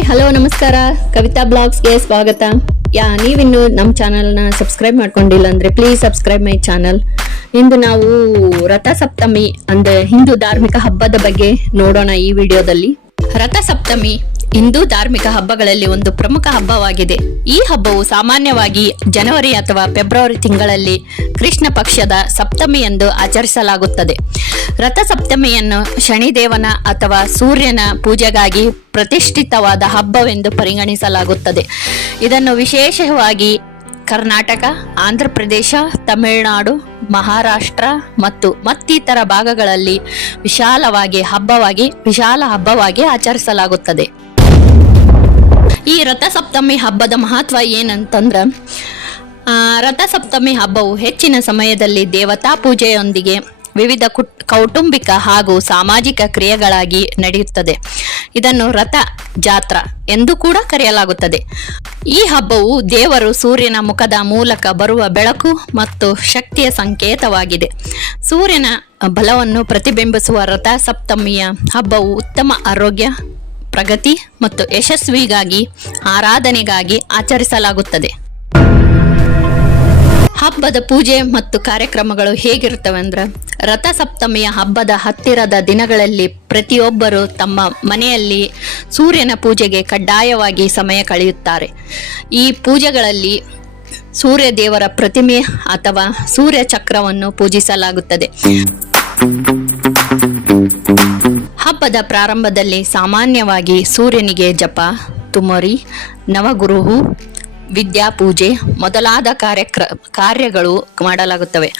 Hi, hello, ನಮಸ್ಕಾರ. ಕವಿತಾ ಬ್ಲಾಗ್ಸ್ಗೆ ಸ್ವಾಗತ. ಯಾ, ನೀವಿನ್ನು ನಮ್ಮ ಚಾನಲ್ನ ಸಬ್ಸ್ಕ್ರೈಬ್ ಮಾಡ್ಕೊಂಡಿಲ್ಲ ಅಂದ್ರೆ ಪ್ಲೀಸ್ ಸಬ್ಸ್ಕ್ರೈಬ್ ಮೈ ಚಾನಲ್. ಇಂದು ನಾವು ರಥಸಪ್ತಮಿ ಅಂದ್ರೆ ಹಿಂದೂ ಧಾರ್ಮಿಕ ಹಬ್ಬದ ಬಗ್ಗೆ ನೋಡೋಣ ಈ ವಿಡಿಯೋದಲ್ಲಿ. ರಥಸಪ್ತಮಿ ಹಿಂದೂ ಧಾರ್ಮಿಕ ಹಬ್ಬಗಳಲ್ಲಿ ಒಂದು ಪ್ರಮುಖ ಹಬ್ಬವಾಗಿದೆ. ಈ ಹಬ್ಬವು ಸಾಮಾನ್ಯವಾಗಿ ಜನವರಿ ಅಥವಾ ಫೆಬ್ರವರಿ ತಿಂಗಳಲ್ಲಿ ಕೃಷ್ಣ ಪಕ್ಷದ ಸಪ್ತಮಿ ಎಂದು ಆಚರಿಸಲಾಗುತ್ತದೆ. ರಥ ಸಪ್ತಮಿಯನ್ನು ಶನಿದೇವನ ಅಥವಾ ಸೂರ್ಯನ ಪೂಜೆಗಾಗಿ ಪ್ರತಿಷ್ಠಿತವಾದ ಹಬ್ಬವೆಂದು ಪರಿಗಣಿಸಲಾಗುತ್ತದೆ. ಇದನ್ನು ವಿಶೇಷವಾಗಿ ಕರ್ನಾಟಕ ಆಂಧ್ರ ಪ್ರದೇಶ ತಮಿಳುನಾಡು, ಮಹಾರಾಷ್ಟ್ರ ಮತ್ತು ಮತ್ತಿತರ ಭಾಗಗಳಲ್ಲಿ ವಿಶಾಲವಾಗಿ ಹಬ್ಬವಾಗಿ, ವಿಶಾಲ ಹಬ್ಬವಾಗಿ ಆಚರಿಸಲಾಗುತ್ತದೆ. ಈ ರಥಸಪ್ತಮಿ ಹಬ್ಬದ ಮಹತ್ವ ಏನಂತಂದ್ರೆ ರಥಸಪ್ತಮಿ ಹಬ್ಬವು ಹೆಚ್ಚಿನ ಸಮಯದಲ್ಲಿ ದೇವತಾ ಪೂಜೆಯೊಂದಿಗೆ ವಿವಿಧ ಕುಟ್, ಕೌಟುಂಬಿಕ ಹಾಗೂ ಸಾಮಾಜಿಕ ಕ್ರಿಯೆಗಳಾಗಿ ನಡೆಯುತ್ತದೆ. ಇದನ್ನು ರಥ ಜಾತ್ರಾ ಎಂದು ಕೂಡ ಕರೆಯಲಾಗುತ್ತದೆ. ಈ ಹಬ್ಬವು ದೇವರು ಸೂರ್ಯನ ಮುಖದ ಮೂಲಕ ಬರುವ ಬೆಳಕು ಮತ್ತು ಶಕ್ತಿಯ ಸಂಕೇತವಾಗಿದೆ. ಸೂರ್ಯನ ಬಲವನ್ನು ಪ್ರತಿಬಿಂಬಿಸುವ ರಥ ಸಪ್ತಮಿಯ ಹಬ್ಬವು ಉತ್ತಮ ಆರೋಗ್ಯ, ಪ್ರಗತಿ ಮತ್ತು ಯಶಸ್ವಿಗಾಗಿ, ಆರಾಧನೆಗಾಗಿ ಆಚರಿಸಲಾಗುತ್ತದೆ. ಹಬ್ಬದ ಪೂಜೆ ಮತ್ತು ಕಾರ್ಯಕ್ರಮಗಳು ಹೇಗಿರುತ್ತವೆ ಅಂದ್ರೆ, ರಥಸಪ್ತಮಿಯ ಹಬ್ಬದ ಹತ್ತಿರದ ದಿನಗಳಲ್ಲಿ ಪ್ರತಿಯೊಬ್ಬರು ತಮ್ಮ ಮನೆಯಲ್ಲಿ ಸೂರ್ಯನ ಪೂಜೆಗೆ ಕಡ್ಡಾಯವಾಗಿ ಸಮಯ ಕಳೆಯುತ್ತಾರೆ. ಈ ಪೂಜೆಗಳಲ್ಲಿ ಸೂರ್ಯ ದೇವರ ಪ್ರತಿಮೆ ಅಥವಾ ಸೂರ್ಯ ಚಕ್ರವನ್ನು ಪೂಜಿಸಲಾಗುತ್ತದೆ. ಹಬ್ಬದ ಪ್ರಾರಂಭದಲ್ಲಿ ಸಾಮಾನ್ಯವಾಗಿ ಸೂರ್ಯನಿಗೆ ಜಪ, ತುಮರಿ, ನವಗುರುಹು ವಿದ್ಯಾಪೂಜೆ ಮೊದಲಾದ ಕಾರ್ಯಕ್ರ, ಕಾರ್ಯಗಳು ಮಾಡಲಾಗುತ್ತವೆ.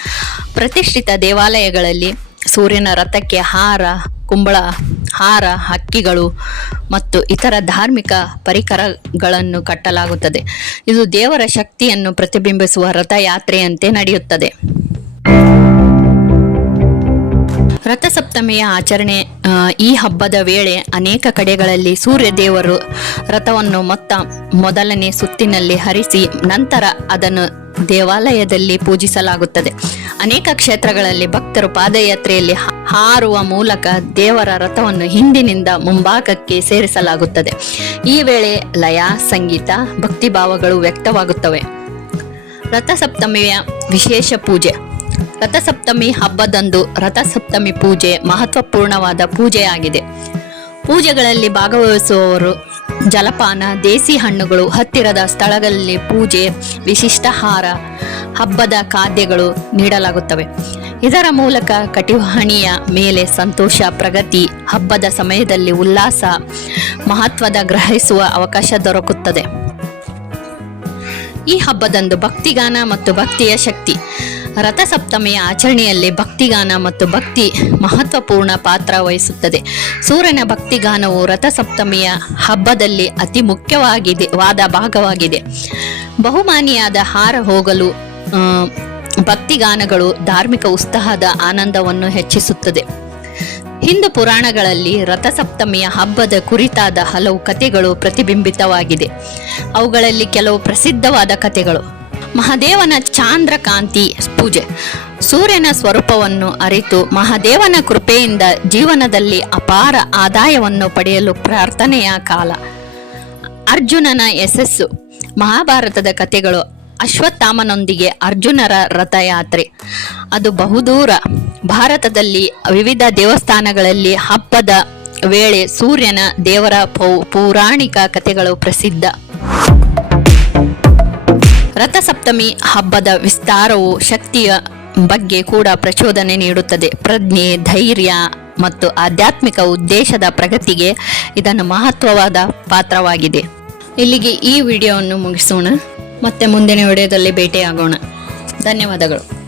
ಪ್ರತಿಷ್ಠಿತ ದೇವಾಲಯಗಳಲ್ಲಿ ಸೂರ್ಯನ ರಥಕ್ಕೆ ಹಾರ, ಕುಂಬಳ, ಹಾರ, ಹಕ್ಕಿಗಳು ಮತ್ತು ಇತರ ಧಾರ್ಮಿಕ ಪರಿಕರಗಳನ್ನು ಕಟ್ಟಲಾಗುತ್ತದೆ. ಇದು ದೇವರ ಶಕ್ತಿಯನ್ನು ಪ್ರತಿಬಿಂಬಿಸುವ ರಥಯಾತ್ರೆಯಂತೆ ನಡೆಯುತ್ತದೆ. ರಥಸಪ್ತಮಿಯ ಆಚರಣೆ ಈ ಹಬ್ಬದ ವೇಳೆ ಅನೇಕ ಕಡೆಗಳಲ್ಲಿ ಸೂರ್ಯ ದೇವರು ರಥವನ್ನು ಮೊತ್ತ ಮೊದಲನೇ ಸುತ್ತಿನಲ್ಲಿ ಹರಿಸಿ ನಂತರ ಅದನ್ನು ದೇವಾಲಯದಲ್ಲಿ ಪೂಜಿಸಲಾಗುತ್ತದೆ. ಅನೇಕ ಕ್ಷೇತ್ರಗಳಲ್ಲಿ ಭಕ್ತರು ಪಾದಯಾತ್ರೆಯಲ್ಲಿ ಹಾರುವ ಮೂಲಕ ದೇವರ ರಥವನ್ನು ಹಿಂದಿನಿಂದ ಮುಂಭಾಗಕ್ಕೆ ಸೇರಿಸಲಾಗುತ್ತದೆ. ಈ ವೇಳೆ ಲಯ, ಸಂಗೀತ, ಭಕ್ತಿಭಾವಗಳು ವ್ಯಕ್ತವಾಗುತ್ತವೆ. ರಥಸಪ್ತಮಿಯ ವಿಶೇಷ ಪೂಜೆ. ರಥಸಪ್ತಮಿ ಹಬ್ಬದಂದು ರಥಸಪ್ತಮಿ ಪೂಜೆ ಮಹತ್ವಪೂರ್ಣವಾದ ಪೂಜೆಯಾಗಿದೆ. ಪೂಜೆಗಳಲ್ಲಿ ಭಾಗವಹಿಸುವವರು ಜಲಪಾನ, ದೇಸಿ ಹಣ್ಣುಗಳು, ಹತ್ತಿರದ ಸ್ಥಳಗಳಲ್ಲಿ ಪೂಜೆ ವಿಶಿಷ್ಟ ಹಾರ ಹಬ್ಬದ ಖಾದ್ಯಗಳು ನೀಡಲಾಗುತ್ತವೆ. ಇದರ ಮೂಲಕ ಕಟಿವಾಣಿಯ ಮೇಲೆ ಸಂತೋಷ, ಪ್ರಗತಿ, ಹಬ್ಬದ ಸಮಯದಲ್ಲಿ ಉಲ್ಲಾಸ, ಮಹತ್ವದ ಗ್ರಹಿಸುವ ಅವಕಾಶ ದೊರಕುತ್ತದೆ. ಈ ಹಬ್ಬದಂದು ಭಕ್ತಿಗಾನ ಮತ್ತು ಭಕ್ತಿಯ ಶಕ್ತಿ. ರಥಸಪ್ತಮಿಯ ಆಚರಣೆಯಲ್ಲಿ ಭಕ್ತಿಗಾನ ಮತ್ತು ಭಕ್ತಿ ಮಹತ್ವಪೂರ್ಣ ಪಾತ್ರ ವಹಿಸುತ್ತದೆ. ಸೂರ್ಯನ ಭಕ್ತಿಗಾನವು ರಥಸಪ್ತಮಿಯ ಹಬ್ಬದಲ್ಲಿ ಅತಿ ಮುಖ್ಯವಾಗಿದೆ, ವಾದ ಭಾಗವಾಗಿದೆ. ಬಹುಮಾನಿಯಾದ ಹಾರ ಹೋಗಲು ಭಕ್ತಿಗಾನಗಳು ಧಾರ್ಮಿಕ ಉತ್ಸಾಹದ ಆನಂದವನ್ನು ಹೆಚ್ಚಿಸುತ್ತದೆ. ಹಿಂದೂ ಪುರಾಣಗಳಲ್ಲಿ ರಥಸಪ್ತಮಿಯ ಹಬ್ಬದ ಕುರಿತಾದ ಹಲವು ಕಥೆಗಳು ಪ್ರತಿಬಿಂಬಿತವಾಗಿದೆ. ಅವುಗಳಲ್ಲಿ ಕೆಲವು ಪ್ರಸಿದ್ಧವಾದ ಕಥೆಗಳು. ಮಹಾದೇವನ ಚಾಂದ್ರಕಾಂತಿ ಪೂಜೆ. ಸೂರ್ಯನ ಸ್ವರೂಪವನ್ನು ಅರಿತು ಮಹಾದೇವನ ಕೃಪೆಯಿಂದ ಜೀವನದಲ್ಲಿ ಅಪಾರ ಆದಾಯವನ್ನು ಪಡೆಯಲು ಪ್ರಾರ್ಥನೆಯ ಕಾಲ. ಅರ್ಜುನನ ಯಶಸ್ಸು. ಮಹಾಭಾರತದ ಕಥೆಗಳು ಅಶ್ವತ್ಥಾಮನೊಂದಿಗೆ ಅರ್ಜುನರ ರಥಯಾತ್ರೆ. ಅದು ಬಹುದೂರ ಭಾರತದಲ್ಲಿ ವಿವಿಧ ದೇವಸ್ಥಾನಗಳಲ್ಲಿ ಹಬ್ಬದ ವೇಳೆ ಸೂರ್ಯನ ದೇವರ ಪೌ- ಪೌರಾಣಿಕ ಕಥೆಗಳು ಪ್ರಸಿದ್ಧ. ರಥಸಪ್ತಮಿ ಹಬ್ಬದ ವಿಸ್ತಾರವು ಶಕ್ತಿಯ ಬಗ್ಗೆ ಕೂಡ ಪ್ರಚೋದನೆ ನೀಡುತ್ತದೆ. ಪ್ರಜ್ಞೆ, ಧೈರ್ಯ ಮತ್ತು ಆಧ್ಯಾತ್ಮಿಕ ಉದ್ದೇಶದ ಪ್ರಗತಿಗೆ ಇದನ್ನು ಮಹತ್ವವಾದ ಪಾತ್ರವಾಗಿದೆ. ಇಲ್ಲಿಗೆ ಈ ವಿಡಿಯೋವನ್ನು ಮುಗಿಸೋಣ. ಮತ್ತೆ ಮುಂದಿನ ವಿಡಿಯೋದಲ್ಲಿ ಭೇಟಿಯಾಗೋಣ. ಧನ್ಯವಾದಗಳು.